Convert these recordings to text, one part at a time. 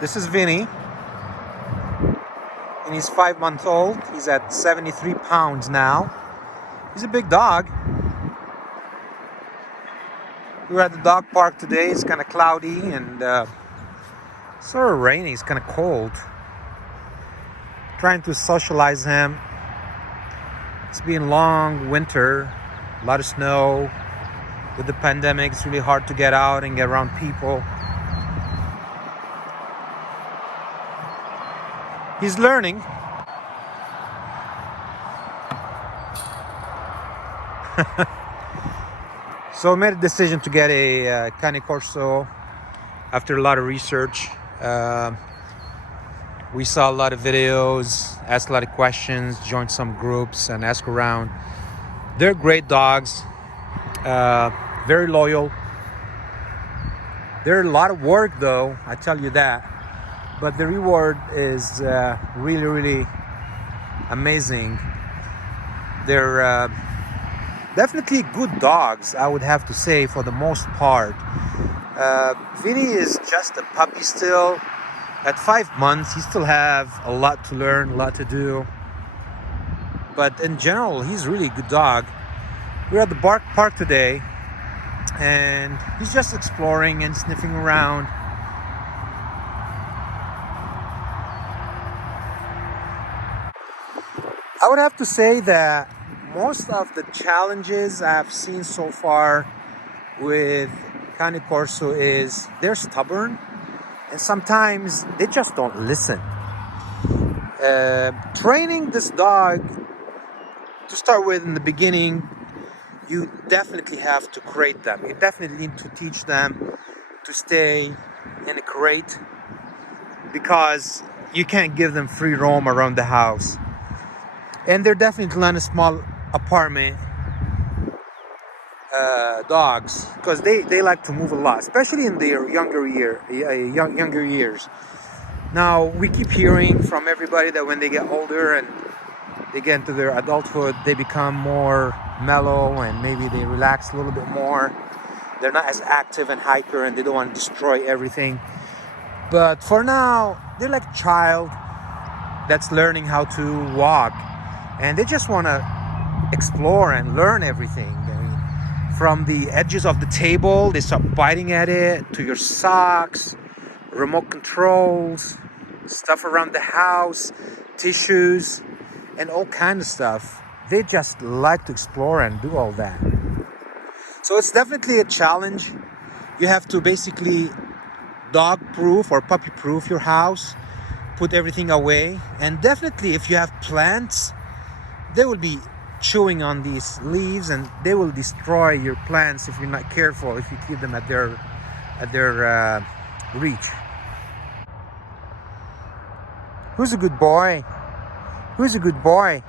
This is Vinny, and he's 5 months old. He's at 73 pounds now. He's a big dog. We were at the dog park today. It's kind of cloudy and sort of rainy. It's kind of cold. Trying to socialize him. It's been long winter, a lot of snow. With the pandemic, it's really hard to get out and get around people. He's learning. So I made a decision to get a Cane Corso after a lot of research. We saw a lot of videos, asked a lot of questions, joined some groups and asked around. They're great dogs, very loyal. They're a lot of work though, I tell you that. But the reward is really, really amazing. They're definitely good dogs, I would have to say, for the most part. Vinny is just a puppy still. At 5 months, he still have a lot to learn, a lot to do. But in general, he's really a good dog. We're at the park today, and he's just exploring and sniffing around. I would have to say that most of the challenges I've seen so far with Cane Corso is they're stubborn and sometimes they just don't listen. Training this dog, to start with in the beginning, you definitely have to crate them. You definitely need to teach them to stay in a crate because you can't give them free roam around the house. And they're definitely not a small apartment dogs because they like to move a lot, especially in their younger years. Now we keep hearing from everybody that when they get older and they get into their adulthood, they become more mellow and maybe they relax a little bit more. They're not as active and hyper and they don't want to destroy everything. But for now, they're like a child that's learning how to walk. And they just want to explore and learn everything. I mean, from the edges of the table, they start biting at it, to your socks, remote controls, stuff around the house, tissues, and all kinds of stuff. They just like to explore and do all that. So it's definitely a challenge. You have to basically dog-proof or puppy-proof your house, put everything away, and definitely if you have plants, they will be chewing on these leaves and they will destroy your plants if you're not careful, if you keep them at their reach. Who's a good boy? Who's a good boy?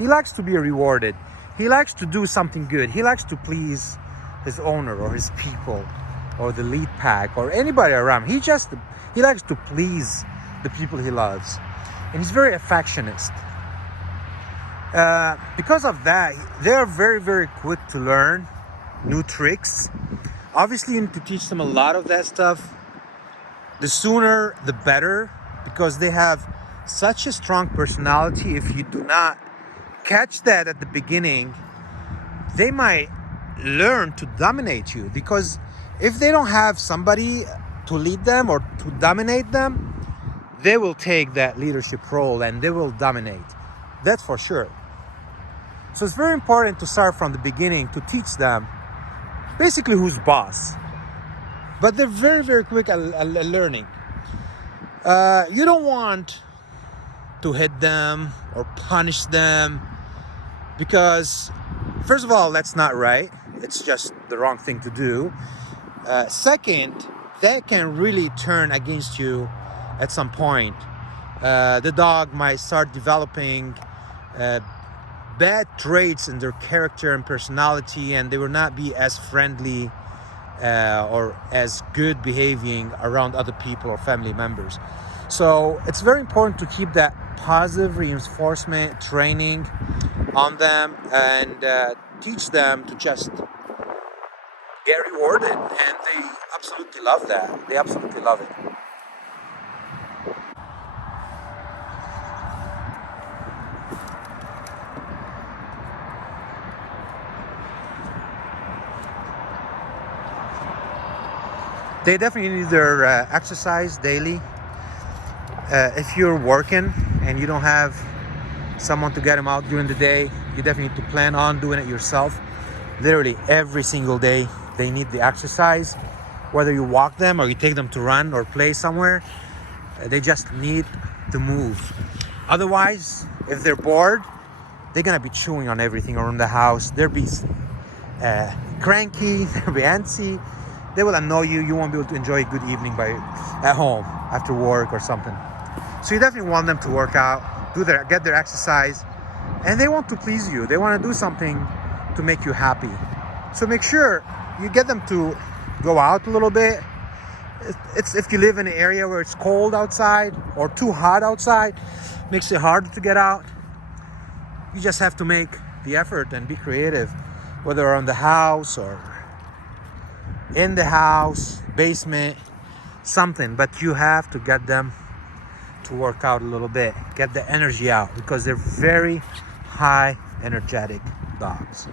He likes to be rewarded. He likes to do something good. He likes to please his owner or his people or the lead pack or anybody around. He likes to please the people he loves. And he's very affectionate. Because of that, they're very, very quick to learn new tricks. Obviously, you need to teach them a lot of that stuff. The sooner, the better, because they have such a strong personality. If you do not catch that at the beginning, they might learn to dominate you. Because if they don't have somebody to lead them or to dominate them, they will take that leadership role and they will dominate. That's for sure. So it's very important to start from the beginning to teach them basically who's boss. But they're very, very quick at learning. You don't want to hit them or punish them because, first of all, that's not right. It's just the wrong thing to do. Second, that can really turn against you at some point. The dog might start developing bad traits in their character and personality, and they will not be as friendly or as good behaving around other people or family members. So it's very important to keep that positive reinforcement training on them and teach them to just get rewarded, and they absolutely love that. They absolutely love it. They definitely need their exercise daily. If you're working and you don't have someone to get them out during the day, you definitely need to plan on doing it yourself. Literally every single day they need the exercise. Whether you walk them or you take them to run or play somewhere, they just need to move. Otherwise, if they're bored, they're gonna be chewing on everything around the house. They'll be cranky, they'll be antsy. They will annoy you. You won't be able to enjoy a good evening at home after work or something. So you definitely want them to work out, get their exercise, and they want to please you. They want to do something to make you happy. So make sure you get them to go out a little bit. It's if you live in an area where it's cold outside or too hot outside, makes it harder to get out. You just have to make the effort and be creative, whether around the house or in the house, basement, something. But you have to get them to work out a little bit, get the energy out, because they're very high energetic dogs.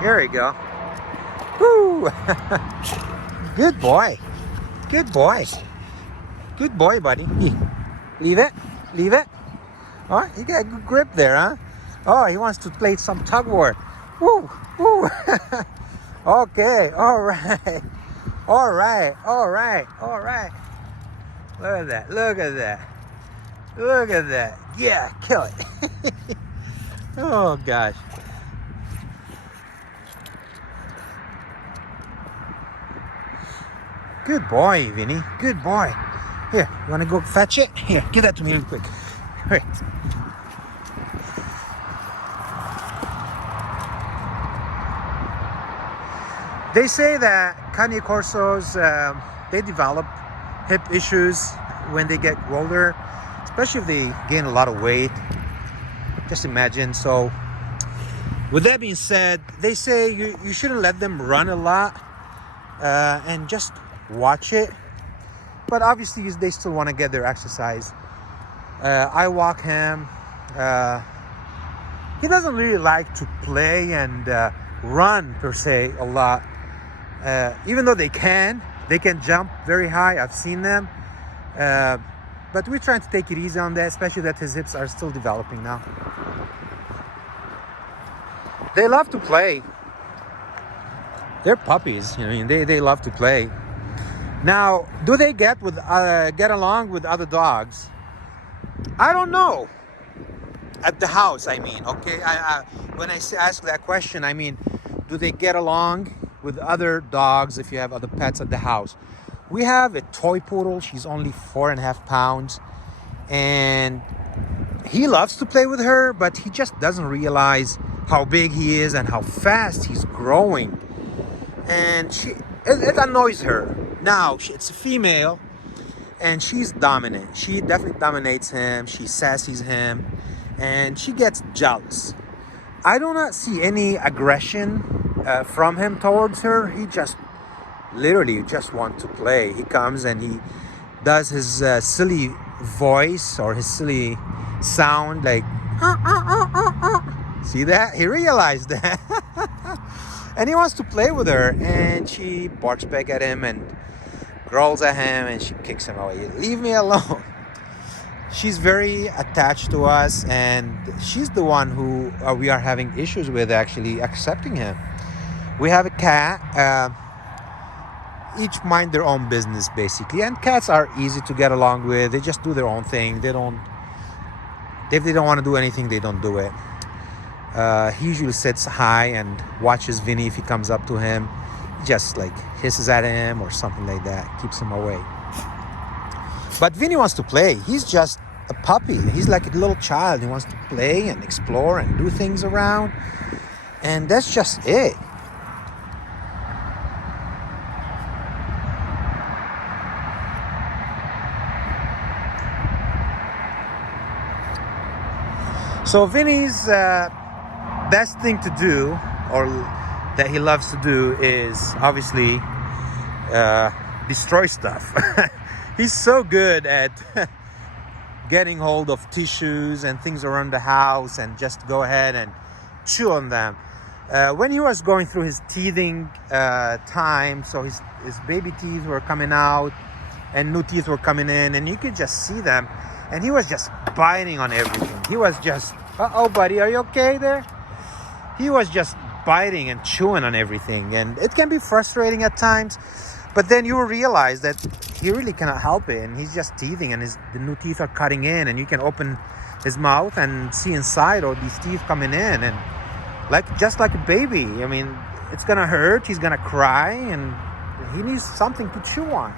Here we go. Woo! Good boy. Good boy. Good boy, buddy. Leave it. Leave it. Oh, you got a good grip there, huh? Oh, he wants to play some tug war. Woo! Woo! Okay. All right. All right. All right. All right. Look at that. Look at that. Look at that. Yeah, kill it. Oh, gosh. Good boy, Vinny. Good boy. Here, you want to go fetch it? Here, give that to me real quick. Here. They say that Cane Corsos, they develop hip issues when they get older, especially if they gain a lot of weight. Just imagine. So, with that being said, they say you shouldn't let them run a lot and just watch it. But obviously, they still want to get their exercise. I walk him. He doesn't really like to play and run per se a lot. Even though they can jump very high. I've seen them. But we're trying to take it easy on that, especially that his hips are still developing now. They love to play. They're puppies, you know. They love to play. Now, do they get along with other dogs? I don't know. At the house, I mean. Okay, when I ask that question, I mean, do they get along with other dogs if you have other pets at the house? We have a toy poodle. She's only 4.5 pounds, and he loves to play with her, but he just doesn't realize how big he is and how fast he's growing, and it annoys her. Now it's a female, and she's dominant. She definitely dominates him. She sassies him, and she gets jealous. I do not see any aggression from him towards her. He just literally just wants to play. He comes and he does his silly voice or his silly sound, like see that? He realized that. And he wants to play with her, and she barks back at him and growls at him, and she kicks him away. Leave me alone. She's very attached to us, and she's the one who we are having issues with actually accepting him. We have a cat. Each mind their own business, basically. And cats are easy to get along with. They just do their own thing. If they don't want to do anything, they don't do it. He usually sits high and watches Vinny if he comes up to him. Just like hisses at him or something like that. Keeps him away. But Vinny wants to play. He's just a puppy. He's like a little child. He wants to play and explore and do things around. And that's just it. So Vinny's best thing to do, or that he loves to do, is obviously destroy stuff. He's so good at getting hold of tissues and things around the house and just go ahead and chew on them. When he was going through his teething time, so his baby teeth were coming out and new teeth were coming in, and you could just see them, and he was just biting on everything. He was just, uh-oh, buddy, are you okay there? He was just biting and chewing on everything, and it can be frustrating at times, but then you will realize that he really cannot help it, and he's just teething, and the new teeth are cutting in, and you can open his mouth and see inside all these teeth coming in, and just like a baby. I mean, it's gonna hurt, he's gonna cry, and he needs something to chew on.